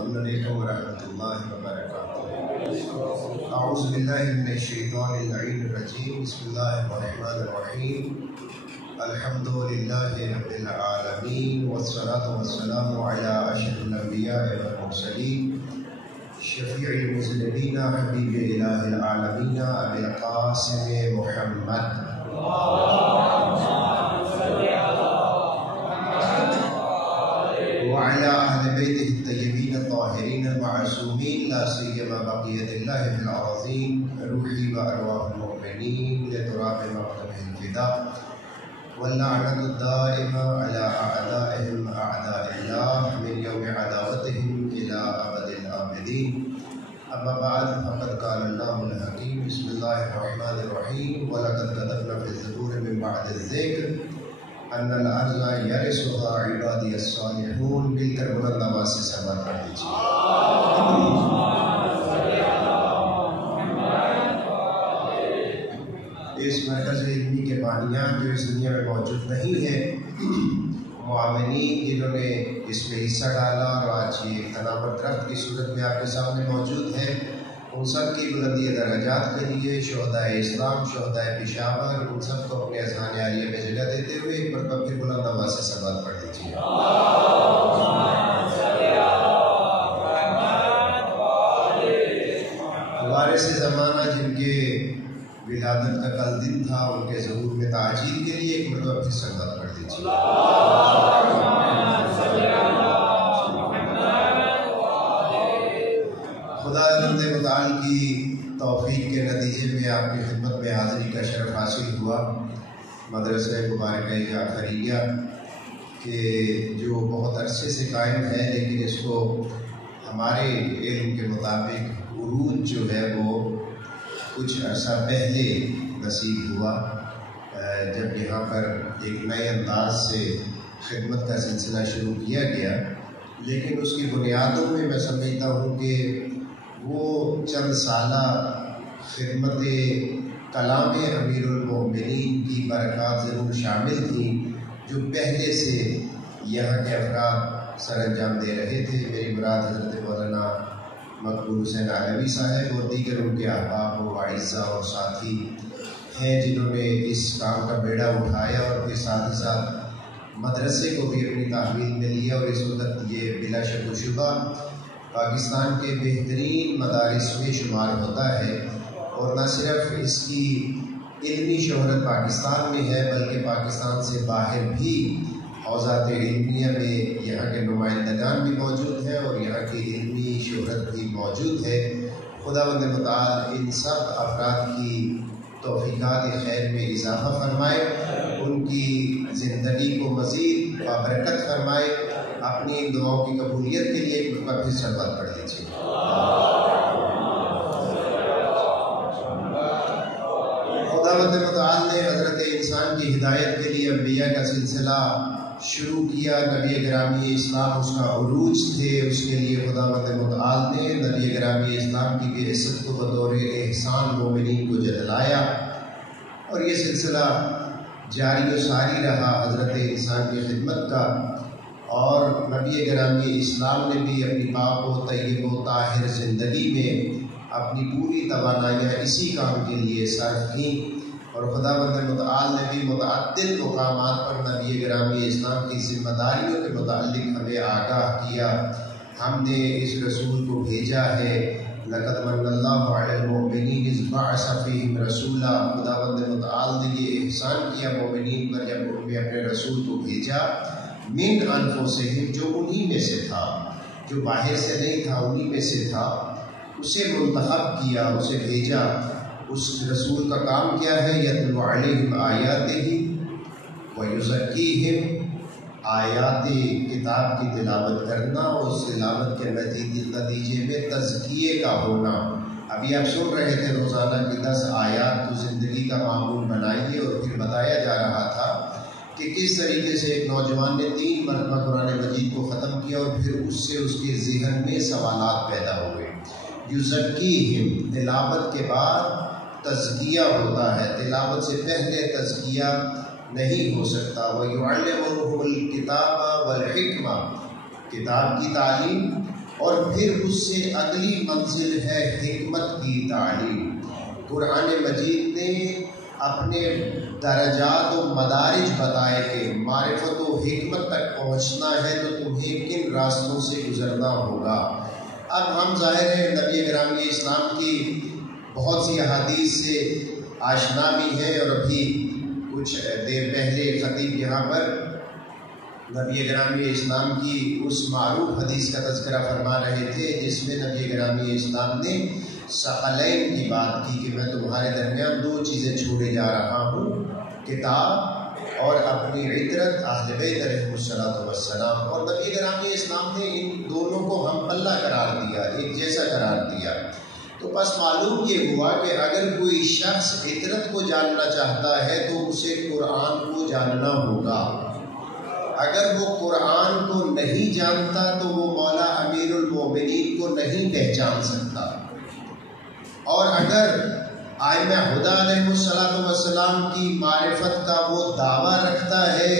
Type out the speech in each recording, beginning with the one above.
السلام علیکم ورحمۃ اللہ وبرکاتہ۔ اعوذ باللہ من الشیطان اللعین الرجیم، بسم اللہ الرحمن الرحیم، الحمد للہ رب العالمین، والصلاة والسلام علی اشرف الانبیاء والمرسلین، شفیع المذنبین، حبیب الہ العالمین، ابی القاسم محمد وعلى أهل بيته الطيبين الطاهرين المعصومين، لا سيما بقية الله في الأراضين، روحي وأرواح المؤمنين لتراب مقدمه الفداء، واللعنة الدائمة على أعدائهم أعداء الله من يوم عداوتهم إلى أبد الآبدين. أما بعد، فقد قال الله الحكيم، بسم الله الرحمن الرحيم، ولقد كتبنا في الزبور من بعد الذكر ان الارض یرثها عبادی الصالحون۔ مل کر بلند آواز سے سماعت کر دیجیے۔ اس مرکز علمی کے بانیان جو اس دنیا میں موجود نہیں ہیں، معاونین جنہوں نے اس میں حصہ ڈالا اور آج یہ تناور درخت کی صورت میں آپ کے سامنے موجود ہے، ان سب کی بلندی درجات کے لیے شہدائے اسلام، شہدائے پشاور، ان سب کو اپنے اذہان عالیہ میں جگہ دیتے ہوئے ایک مرتبہ پھر بلند آواز سے سلوات پڑھ دیجیے۔ وارث زمانہ جن کے ولادت کا کل دن تھا، ان کے ظہور میں تعجیل کے لیے ایک مرتبہ پھر سلوات پڑھ دیجیے۔ خدا بند متعال کی توفیق کے نتیجے میں آپ کی خدمت میں حاضری کا شرف حاصل ہوا۔ مدرسہ مبارکہ جعفریہ کہ جو بہت عرصے سے قائم ہے، لیکن اس کو ہمارے علم کے مطابق عروج جو ہے وہ کچھ عرصہ پہلے نصیب ہوا، جب یہاں پر ایک نئے انداز سے خدمت کا سلسلہ شروع کیا گیا، لیکن اس کی بنیادوں میں میں سمجھتا ہوں کہ وہ چند سالہ خدمت کلام امیر المؤمنین کی برکات ضرور شامل تھیں جو پہلے سے یہاں کے افراد سر انجام دے رہے تھے۔ میری مراد حضرت مولانا مقبول حسین علوی صاحب اور دیگر ان کے احباب و اعزاء اور ساتھی ہیں جنہوں نے اس کام کا بیڑا اٹھایا اور پھر ساتھ ہی ساتھ مدرسے کو بھی اپنی تحویل میں لیا، اور اس وقت یہ بلا شک و شبہ پاکستان کے بہترین مدارس میں شمار ہوتا ہے، اور نہ صرف اس کی علمی شہرت پاکستان میں ہے بلکہ پاکستان سے باہر بھی حوزات علمیہ میں یہاں کے نمائندگان بھی موجود ہیں اور یہاں کی علمی شہرت بھی موجود ہے۔ خداوند متعال ان سب افراد کی توفیقات خیر میں اضافہ فرمائے، ان کی زندگی کو مزید بابرکت فرمائے۔ اپنی ان دعاؤں کی قبولیت کے لیے ایک مرتبہ پھر سلوات پڑھ لیجیے۔ خداوند متعال نے حضرت انسان کی ہدایت کے لیے انبیاء کا سلسلہ شروع کیا۔ نبی گرامی اسلام اس کا عروج تھے، اس کے لیے خداوند متعال نے نبی گرامی اسلام کی بعثت کو بطور احسان مومنین کو جتلایا، اور یہ سلسلہ جاری و ساری رہا حضرت انسان کی خدمت کا، اور نبی گرامی اسلام نے بھی اپنی پاک و طیب و طاہر زندگی میں اپنی پوری توانائیاں اسی کام کے لیے صرف کیں، اور خداوند متعال نے بھی متعدد مقامات پر نبی گرامی اسلام کی ذمہ داریوں کے متعلق ہمیں آگاہ کیا۔ ہم نے اس رسول کو بھیجا ہے، لقد من اللہ علی المؤمنین اذ بعث فیہم رسولا۔ خداوند متعال نے یہ احسان کیا مومنین پر جب ان میں اپنے رسول کو بھیجا، من انفسہم، جو انہی میں سے تھا، جو باہر سے نہیں تھا، انہی میں سے تھا، اسے منتخب کیا، اسے بھیجا۔ اس رسول کا کام کیا ہے؟ یتلو علیہم آیاتہ ویزکیہم، آیات کتاب کی تلاوت کرنا، اور اس تلاوت کے نتیجے میں تزکیے کا ہونا۔ ابھی آپ سن رہے تھے روزانہ کی 10 آیات کو زندگی کا معمول بنائیے، اور پھر بتایا جا رہا تھا کہ کس طریقے سے ایک نوجوان نے 3 مرتبہ قرآن مجید کو ختم کیا، اور پھر اس سے اس کے ذہن میں سوالات پیدا ہوئے۔ یزکیہم، تلاوت کے بعد تزکیہ ہوتا ہے، تلاوت سے پہلے تزکیہ نہیں ہو سکتا۔ وَيُعَلِّمُهُمُ الْكِتَابَ وَالْحِكْمَةَ، کتاب کی تعلیم اور پھر اس سے اگلی منزل ہے حکمت کی تعلیم۔ قرآن مجید نے اپنے درجات و مدارج بتائے کہ معرفت و حکمت تک پہنچنا ہے تو تمہیں کن راستوں سے گزرنا ہوگا۔ اب ہم ظاہر ہے نبی گرامی اسلام کی بہت سی احادیث سے آشنا بھی ہیں، اور ابھی کچھ دیر پہلے خطیب یہاں پر نبی گرامی اسلام کی اس معروف حدیث کا تذکرہ فرما رہے تھے جس میں نبی گرامی اسلام نے ثقلین کی بات کی کہ میں تمہارے درمیان دو چیزیں چھوڑے جا رہا ہوں، کتاب اور اپنی عطرت اہل بیت علیہم الصلوۃ والسلام۔ اور نبی گرامی اسلام نے ان دونوں کو ہم پلہ قرار دیا، ایک جیسا قرار دیا۔ تو بس معلوم یہ ہوا کہ اگر کوئی شخص عطرت کو جاننا چاہتا ہے تو اسے قرآن کو جاننا ہوگا۔ اگر وہ قرآن کو نہیں جانتا تو وہ مولا امیر المومنین کو نہیں پہچان سکتا، اور اگر ائمہ ہدی علیہ الصلوۃ والسلام کی معرفت کا وہ دعویٰ رکھتا ہے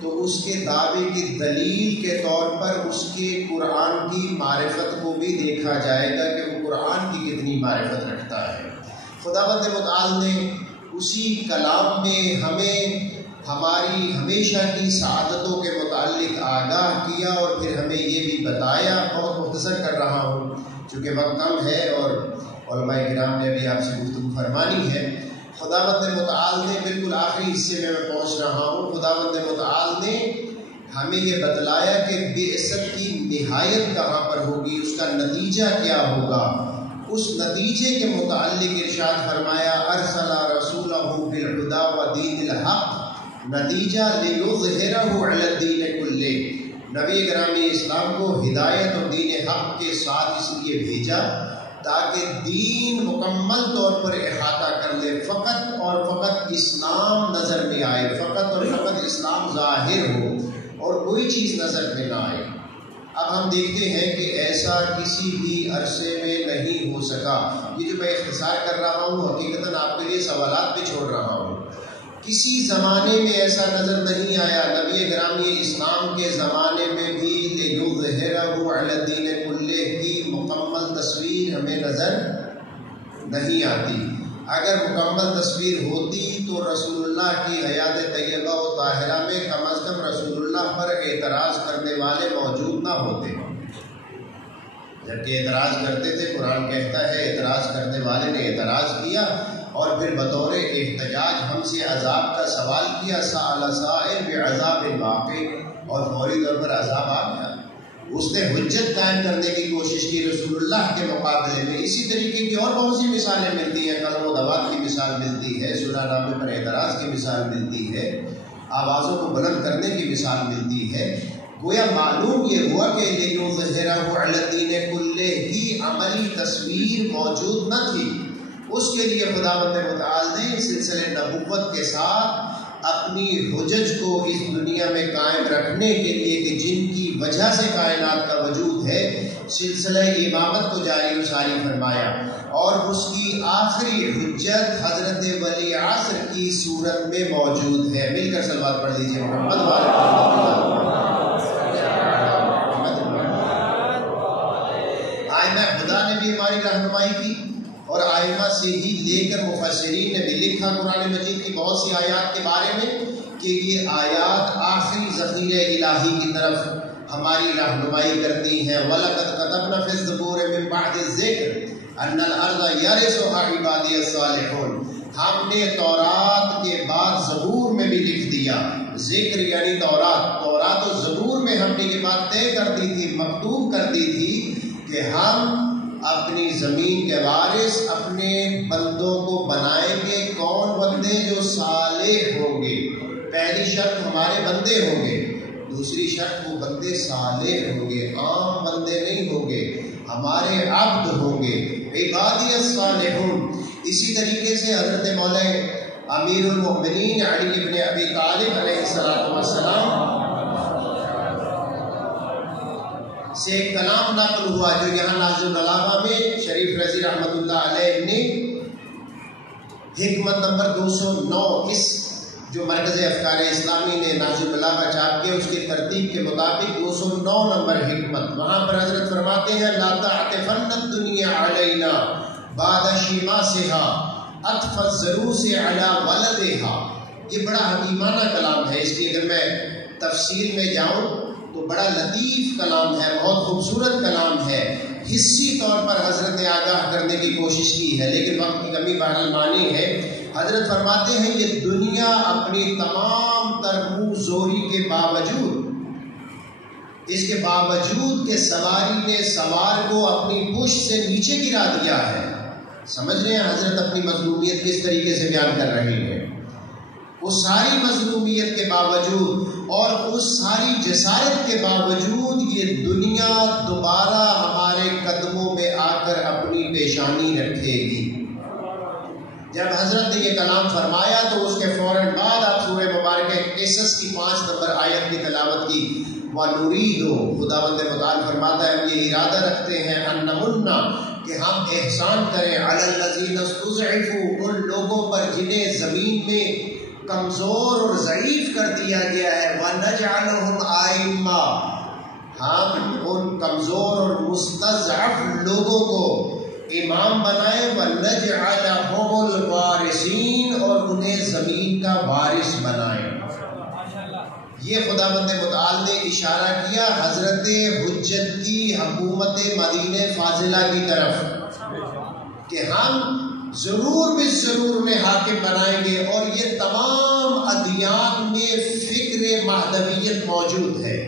تو اس کے دعوے کی دلیل کے طور پر اس کے قرآن کی معرفت کو بھی دیکھا جائے گا کہ وہ قرآن کی کتنی معرفت رکھتا ہے۔ خداوند متعال نے اسی کلام میں ہمیں ہماری ہمیشہ کی سعادتوں کے متعلق آگاہ کیا، اور پھر ہمیں یہ بھی بتایا۔ بہت مختصر کر رہا ہوں چونکہ وقت کم ہے اور علماء کرام نے بھی آپ سے گفتگو فرمانی ہے۔ خداوند متعال نے بالکل آخری حصے میں پہنچ رہا ہوں۔ خداوند متعال نے ہمیں یہ بتلایا کہ بعثت کی نہایت کہاں پر ہوگی، اس کا نتیجہ کیا ہوگا۔ اس نتیجے کے متعلق ارشاد فرمایا ارسل رسولہ بالہدی ودین الحق نتیجہ لیظہرہ علی الدین کلہ۔ نبی گرامی اسلام کو ہدایت اور دین حق کے ساتھ اس لیے بھیجا تاکہ دین مکمل طور پر احاطہ کر لے، فقط اور فقط اسلام نظر میں آئے، فقط اور فقط اسلام ظاہر ہو اور کوئی چیز نظر میں نہ آئے۔ اب ہم دیکھتے ہیں کہ ایسا کسی بھی عرصے میں نہیں ہو سکا۔ یہ جو میں اختصار کر رہا ہوں حقیقتاً آپ کے لیے سوالات بھی چھوڑ رہا ہوں۔ کسی زمانے میں ایسا نظر نہیں آیا۔ نبی گرامی اسلام کے زمانے میں بھی لیظہرہ علی الدین کلہ کی مکمل تصویر ہمیں نظر نہیں آتی۔ اگر مکمل تصویر ہوتی تو رسول اللہ کی حیات طیبہ و طاہرہ میں کم از کم رسول اللہ پر اعتراض کرنے والے موجود نہ ہوتے، جبکہ اعتراض کرتے تھے۔ قرآن کہتا ہے اعتراض کرنے والے نے اعتراض کیا اور پھر بطور احتجاج ہم سے عذاب کا سوال کیا، سأل سائل بعذاب واقع، اور فوری طور پر عذاب آ گیا۔ اس نے حجت قائم کرنے کی کوشش کی رسول اللہ کے مقابلے میں۔ اسی طریقے کی اور بہت سی مثالیں ملتی ہیں، قلم و دوات کی مثال ملتی ہے، صلح نامے پر اعتراض کی مثال ملتی ہے، آوازوں کو بلند کرنے کی مثال ملتی ہے۔ گویا معلوم یہ ہوا کہ لیظہرہ علی الدین کلہ کی عملی تصویر موجود نہ تھی۔ اس کے لیے خداوند متعال نے سلسلے نبوت کے ساتھ اپنی حجج کو اس دنیا میں قائم رکھنے کے لیے کہ جن کی وجہ سے کائنات کا وجود ہے، سلسلہ امامت کو جاری و ساری فرمایا، اور اس کی آخری حجت حضرت ولی عصر کی صورت میں موجود ہے۔ مل کر صلوات پڑھ لیجیے محمد ائمہ خدا نے بھی ہماری رہنمائی کی، اور آئمہ سے ہی لے کر مفسرین نے بھی لکھا قرآن مجید کی بہت سی آیات کے بارے میں کہ یہ آیات آخری ذخیرہ الہی کی طرف ہماری رہنمائی کرتی ہیں۔ وَلَقَدْ كَتَبْنَا فِي الزُّبُورِ مِن بَعْدِ الذِّكْرِ أَنَّ الْأَرْضَ يَرِثُهَا عِبَادِيَ الصَّالِحُونَ۔ ہم نے تورات کے بعد زبور میں بھی لکھ دیا، ذکر یعنی تورات و زبور میں ہم نے یہ بات طے کر دی تھی، مکتوب کر دی تھی کہ ہم اپنی زمین کے وارث اپنے بندوں کو بنائیں گے۔ کون بندے؟ جو صالح ہوں گے۔ پہلی شرط ہمارے بندے ہوں گے، دوسری شرط وہ بندے صالح ہوں گے، عام بندے نہیں ہوں گے، ہمارے عبد ہوں گے، عبادی الصالحون۔ اسی طریقے سے حضرت مولا امیر المؤمنین علی ابن ابی طالب علیہ السلام سے ایک کلام نقل ہوا جو یہاں نازل العلامہ میں شریف رضی رحمۃ اللہ علیہ نے حکمت نمبر 209 اس جو مرکز افکار اسلامی نے نہج البلاغہ چھاپ کیا اس کی ترتیب کے مطابق 209 نمبر حکمت، وہاں پر حضرت فرماتے ہیں لا تعتفن الدنیا علینا بعد شماسها عطف الضروس علی ولدها۔ یہ بڑا حکیمانہ کلام ہے، اس کی اگر میں تفصیل میں جاؤں تو بڑا لطیف کلام ہے، بہت خوبصورت کلام ہے، حصی طور پر حضرت نے آگاہ کرنے کی کوشش کی ہے، لیکن وقت کی کمی بہرحال مانی ہے۔ حضرت فرماتے ہیں یہ دنیا اپنی تمام تر منہ زوری کے باوجود، اس کے باوجود کہ سواری نے سوار کو اپنی پشت سے نیچے گرا دیا ہے۔ سمجھ رہے ہیں حضرت اپنی مظلومیت کس طریقے سے بیان کر رہے ہیں؟ اس ساری مظلومیت کے باوجود اور اس ساری جسارت کے باوجود یہ دنیا دوبارہ ہمارے قدموں میں آ کر اپنی پیشانی رکھے گی۔ جب حضرت نے یہ کلام فرمایا تو اس کے فوراً بعد آپ سورہ مبارکہ قصص کی 5 نمبر آیت کی تلاوت کی۔ وَنُرِيدُ، خداوند متعال فرماتا ہے ہم یہ ارادہ رکھتے ہیں ان نمنا، کہ ہم احسان کریں علی الذین استضعفوا، ان لوگوں پر جنہیں زمین میں کمزور اور ضعیف کر دیا گیا ہے، وَنَجْعَلُهُمْ أَئِمَّةً، ہم ان کمزور اور مستضعف لوگوں کو امام بنائیں، وَنَجْعَلَهُمُ الْوَارِثِينَ، اور انہیں زمین کا وارث بنائیں۔ یہ خداوند متعال نے اشارہ کیا حضرت حجت کی حکومت مدینہ فاضلہ کی طرف کہ ہم ضرور بھی ضرور انہیں حاکم بنائیں گے، اور یہ تمام ادیان میں فکر مہدویت موجود ہے۔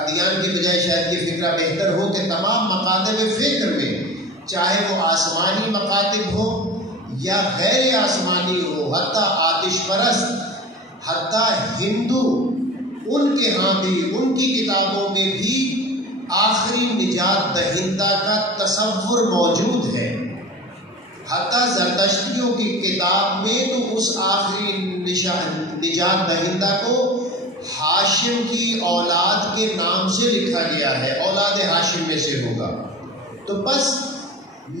ادیان کی بجائے شاید یہ فکرہ بہتر ہو کہ تمام مکاتب فکر میں، چاہے وہ آسمانی مکاتب ہو یا غیر آسمانی ہو، حتیٰ آتش پرست، حتیٰ ہندو، ان کے ہاں بھی ان کی کتابوں میں بھی آخری نجات دہندہ کا تصور موجود ہے۔ حتیٰ زرتشتیوں کی کتاب میں تو اس آخری نجات دہندہ کو ہاشم کی اولاد کے نام سے لکھا گیا ہے، اولاد ہاشم میں سے ہوگا۔ تو بس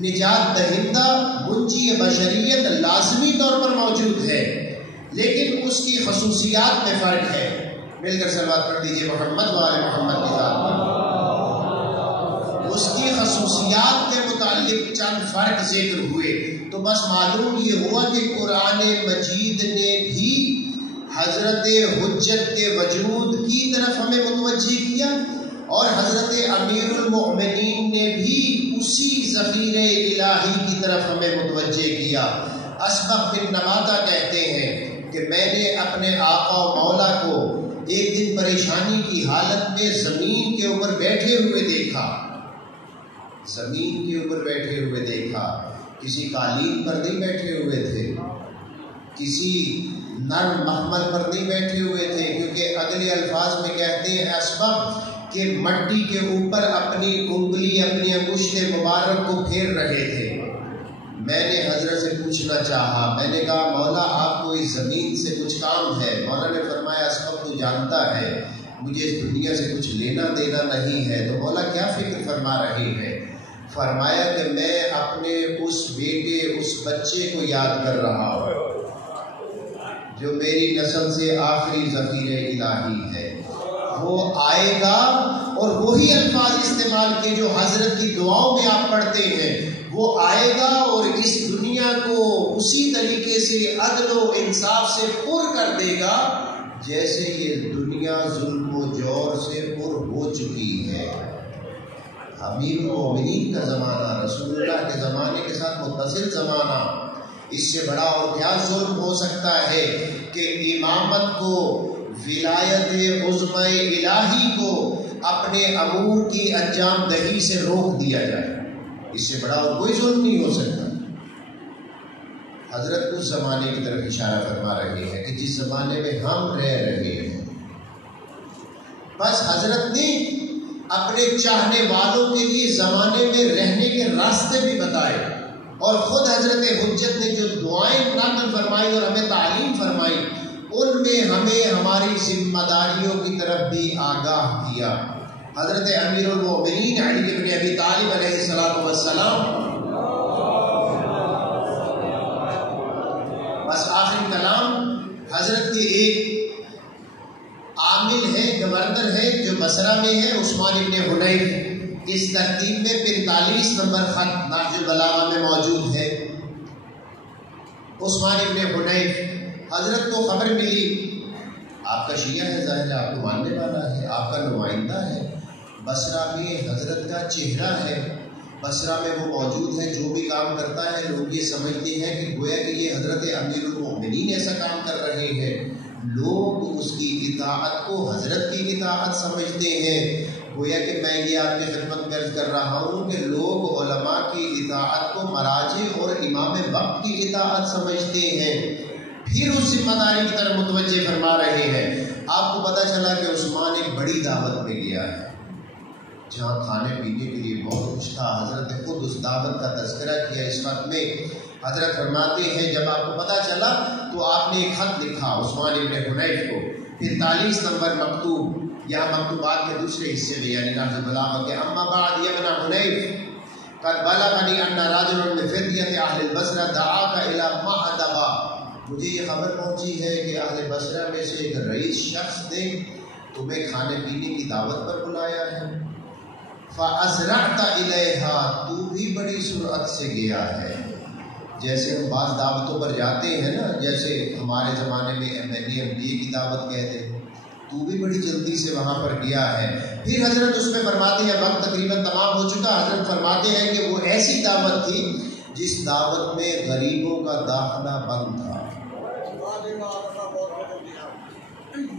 نجات دہندہ منجی بشریت لازمی طور پر موجود ہے، لیکن اس کی خصوصیات میں فرق ہے۔ مل کر صلوات پڑھ دیجیے محمد وآل محمد کی ذات پر۔ اس کی خصوصیات کے متعلق چند فرق ذکر ہوئے، تو بس معلوم یہ ہوا کہ قرآن مجید نے بھی حضرت حجت کے وجود کی طرف ہمیں متوجہ کیا، اور حضرت امیر المؤمنین نے بھی اسی ذخیر الہی کی طرف ہمیں متوجہ کیا۔ اسبق بن نباتہ کہتے ہیں کہ میں نے اپنے آقا و مولا کو ایک دن پریشانی کی حالت میں زمین کے اوپر بیٹھے ہوئے دیکھا، زمین کے اوپر بیٹھے ہوئے دیکھا، کسی قالین پر نہیں بیٹھے ہوئے تھے، کسی نرم محمل پر نہیں بیٹھے ہوئے تھے، کیونکہ اگلے الفاظ میں کہتے ہیں اسبق کہ مٹی کے اوپر اپنی انگلی، اپنی انگشت مبارک کو پھیر رہے تھے۔ میں نے حضرت سے پوچھنا چاہا، میں نے کہا مولا آپ کو اس زمین سے کچھ کام ہے؟ مولا نے فرمایا اسبق تو جانتا ہے مجھے اس دنیا سے کچھ لینا دینا نہیں ہے۔ تو مولا کیا فکر فرما رہے ہیں؟ فرمایا کہ میں اپنے اس بیٹے، اس بچے کو یاد کر رہا ہوں جو میری نسل سے آخری ذخیر الہی ہے، وہ آئے گا اور وہی الفاظ استعمال کے جو حضرت کی دعاؤں میں آپ پڑھتے ہیں، وہ آئے گا اور اس دنیا کو اسی طریقے سے عدل و انصاف سے پر کر دے گا جیسے یہ دنیا ظلم و جور سے پر ہو چکی ہے۔ امیر المومنین کا زمانہ، رسول اللہ کے زمانے کے ساتھ متصل زمانہ، اس سے بڑا اور کیا ظلم ہو سکتا ہے کہ امامت کو، ولایت عظمہ الہی کو اپنے امور کی انجام دہی سے روک دیا جائے۔ اس سے بڑا اور کوئی ظلم نہیں ہو سکتا۔ حضرت اس زمانے کی طرف اشارہ فرما رہے ہیں کہ جس زمانے میں ہم رہ رہے ہیں، بس حضرت نے اپنے چاہنے والوں کے لیے زمانے میں رہنے کے راستے بھی بتائے، اور خود حضرت حجت نے جو دعائیں نقل فرمائی اور ہمیں تعلیم فرمائی، ان میں ہمیں ہماری ذمہ داریوں کی طرف بھی آگاہ کیا۔ حضرت امیر المؤمنین علی بن ابی طالب علیہ السلام، بس آخری کلام حضرت کے ایک عامل ہیں، گورنر ہیں جو بصرہ میں ہے، عثمان ابن حنیف، اس ترتیب میں 45 نمبر خط نہج البلاغہ میں موجود ہے۔ عثمان ابن حنیف، حضرت کو خبر ملی آپ کا شیعہ ہے، ظاہر آپ کو ماننے والا ہے، آپ کا نمائندہ ہے، بصرہ میں حضرت کا چہرہ ہے، بصرہ میں وہ موجود ہے، جو بھی کام کرتا ہے لوگ یہ سمجھتے ہیں کہ گویا کہ یہ حضرت امیر المؤمنین ایسا کام کر رہے ہیں، لوگ اس کی اطاعت کو حضرت کی اطاعت سمجھتے ہیں۔ گویا کہ میں یہ آپ کی خدمت میں عرض کر رہا ہوں کہ لوگ علماء کی اطاعت کو مراجع اور امام وقت کی اطاعت سمجھتے ہیں، پھر اس ذمہ داری کی طرف متوجہ فرما رہے ہیں۔ آپ کو پتہ چلا کہ عثمان ایک بڑی دعوت میں گیا ہے جہاں کھانے پینے کے لیے بہت کچھ تھا، حضرت نے خود اس دعوت کا تذکرہ کیا اس وقت میں۔ حضرت فرماتے ہیں جب آپ کو پتہ چلا تو آپ نے ایک خط لکھا عثمان ابن حنیف کو، 45 نمبر مکتوب، یہاں مکتوبات کے دوسرے حصے میں یعنی نہج البلاغہ کے، اما بعد یا ابن حنیف قد بلغنی ان رجل من فتیۃ اہل البصرہ دعاک الی معدبہ، مجھے یہ خبر پہنچی ہے کہ اہل بصرہ میں سے ایک رئیس شخص نے تمہیں کھانے پینے کی دعوت پر بلایا ہے، فَأَسْرَعْتَ إِلَيْهَا، تو بھی بڑی سرعت سے گیا ہے۔ جیسے ہم بعض دعوتوں پر جاتے ہیں نا، جیسے ہمارے زمانے میں MLA کی دعوت کہتے ہیں، تو بھی بڑی جلدی سے وہاں پر گیا ہے۔ پھر حضرت اس میں فرماتے ہیں، وقت تقریباً تمام ہو چکا، حضرت فرماتے ہیں کہ وہ ایسی دعوت تھی جس دعوت میں غریبوں کا داخلہ بند تھا،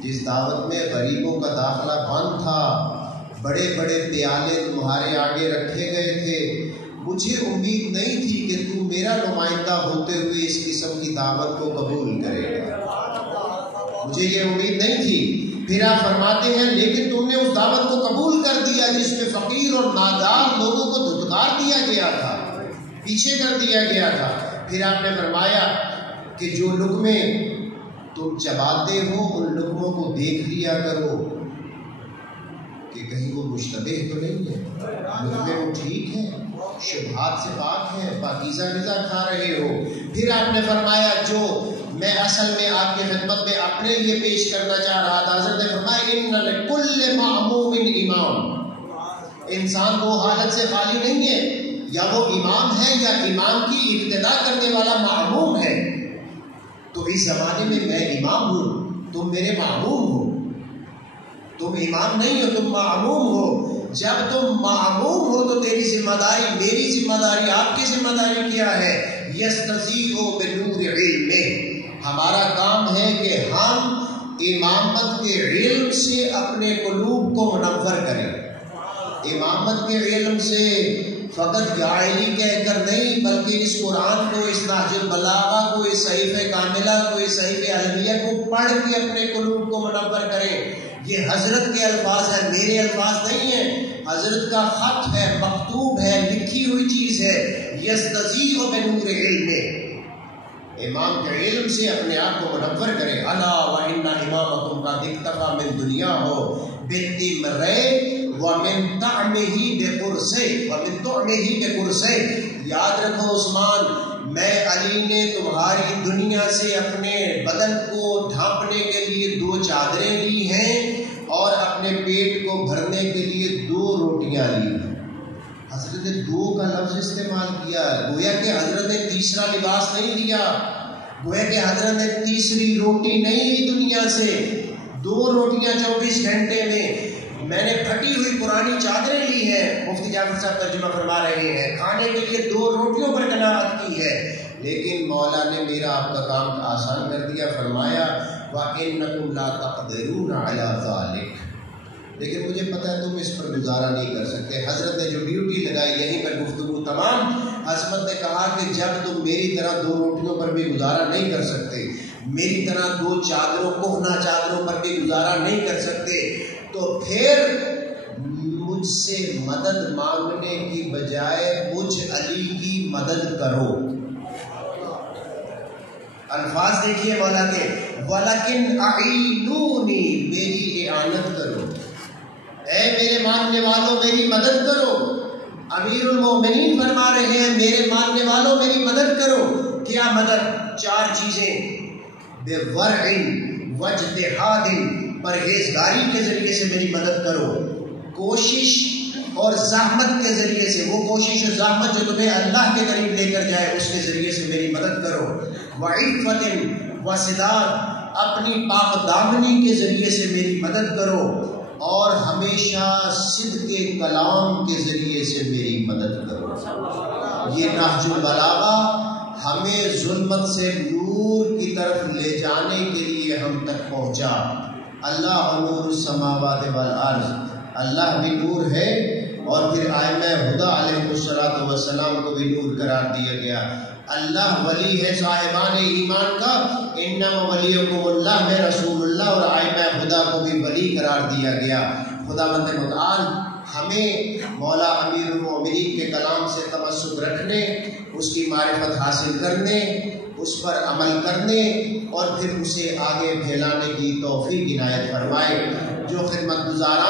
جس دعوت میں غریبوں کا داخلہ بند تھا، بڑے بڑے پیالے تمہارے آگے رکھے گئے تھے، مجھے امید نہیں تھی کہ تم میرا نمائندہ ہوتے ہوئے اس قسم کی دعوت کو قبول کرے گا، مجھے یہ امید نہیں تھی۔ پھر آپ فرماتے ہیں لیکن تم نے اس دعوت کو قبول کر دیا جس میں فقیر اور نادار لوگوں کو دھتکار دیا گیا تھا، پیچھے کر دیا گیا تھا۔ پھر آپ نے فرمایا کہ جو لقمے تم چباتے ہو ان لقموں کو دیکھ لیا کرو کہ کہیں وہ مشتبہ تو نہیں ہے، لقمے وہ ٹھیک ہیں، شبہات سے پاک ہیں، پاکیزہ غذا کھا رہے ہو۔ پھر آپ نے فرمایا جو میں اصل میں آپ کی خدمت میں اپنے لیے پیش کرنا چاہ رہا تھا، حضرت نے فرمایا ان لکل معموم امام، انسان دو حالت سے خالی نہیں ہے، یا وہ امام ہے یا امام کی ابتدا کرنے والا معموم ہے۔ تو اس زمانے میں میں امام ہوں، تم میرے معموم ہو، تم امام نہیں ہو، تم معموم ہو۔ جب تم معموم ہو تو تیری ذمہ داری، میری ذمہ داری، آپ کی ذمہ داری کیا ہے؟ یستضیء بنور علم، ہمارا کام ہے کہ ہم امامت کے علم سے اپنے قلوب کو منور کریں، امامت کے علم سے فقط جاہلی کہہ کر نہیں، بلکہ اس قرآن کو، اس نہج البلاغہ کو، اس صحیفہ کاملہ کو، اس صحیفہ الہیہ کو پڑھ کے اپنے قلوب کو منور کریں۔ یہ حضرت کے الفاظ ہیں، میرے الفاظ نہیں ہیں، حضرت کا خط ہے، مکتوب ہے، لکھی ہوئی چیز ہے۔ یستضیء بنور علم، امام کے علم سے اپنے آپ کو منور کرے۔ الا وان امامکم قد اکتفی من دنیا ہو بالتمر ومن طعمہ بقرصہ، یاد رکھو عثمان، میں علی نے تمہاری دنیا سے اپنے بدن کو ڈھانپنے کے لیے 2 چادریں لی ہیں اور اپنے پیٹ کو بھرنے کے لیے 2 روٹیاں لی ہیں۔ حضرت نے 2 کا لفظ استعمال کیا، گویا کہ حضرت نے تیسرا لباس نہیں لیا، گویا کہ حضرت نے تیسری روٹی نہیں لی دنیا سے، 2 روٹیاں 24 گھنٹے میں نے پھٹی ہوئی پرانی چادریں لی ہیں، مفتی جعفر صاحب ترجمہ فرما رہے ہیں، کھانے کے لیے 2 روٹیوں پر قناعت کی ہے، لیکن مولا نے میرا آپ کا کام آسان کر دیا، فرمایا وَإِنَّكُمْ لَا تَقْدِرُونَ عَلَىٰ ذَلِكَ، لیکن مجھے پتہ ہے تم اس پر گزارا نہیں کر سکتے۔ حضرت نے جو ڈیوٹی لگائی، یہیں پر گفتگو تمام۔ عظمت نے کہا کہ جب تم میری طرح 2 روٹیوں پر بھی گزارا نہیں کر سکتے، میری طرح 2 چادروں کہنا چادروں پر بھی گزارا نہیں کر سکتے، تو پھر مجھ سے مدد مانگنے کی بجائے مجھ علی کی مدد کرو۔ الفاظ دیکھیے مولا کے، وَلَكِنْ أَعِينُونِي، میری اعانت کرو، اے میرے ماننے والوں میری مدد کرو۔ امیر المومنین فرما رہے ہیں میرے ماننے والوں میری مدد کرو۔ کیا مدد؟ 4 چیزیں، بِوَرْعٍ وَاجْتِهَادٍ، پرہیزگاری کے ذریعے سے میری مدد کرو، کوشش اور زحمت کے ذریعے سے، وہ کوشش اور زحمت جو تمہیں اللہ کے قریب لے کر جائے اس کے ذریعے سے میری مدد کرو، وَعِفَّةٍ وَصِدَاقٍ، اپنی پاک دامنی کے ذریعے سے میری مدد کرو، اور ہمیشہ صدق کلام کے ذریعے سے میری مدد کرو۔ یہ نہج البلاغہ ہمیں ظلمت سے نور کی طرف لے جانے کے لیے ہم تک پہنچا۔ اللہ نور السماوات والارض، اللہ بھی نور ہے، اور پھر ائمہ ہدیٰ علیہ السلام کو بھی نور قرار دیا گیا۔ اللہ ولی ہے صاحبان ایمان کا، انما ولیکم اللہ میں رسول اللہ، اور ائمہ ہدیٰ کو بھی ولی قرار دیا گیا۔ خداوند متعال ہمیں مولا امیر المومنین کے کلام سے تمسک رکھنے، اس کی معرفت حاصل کرنے، اس پر عمل کرنے، اور پھر اسے آگے پھیلانے کی توفیق عنایت فرمائے۔ جو خدمت گزاران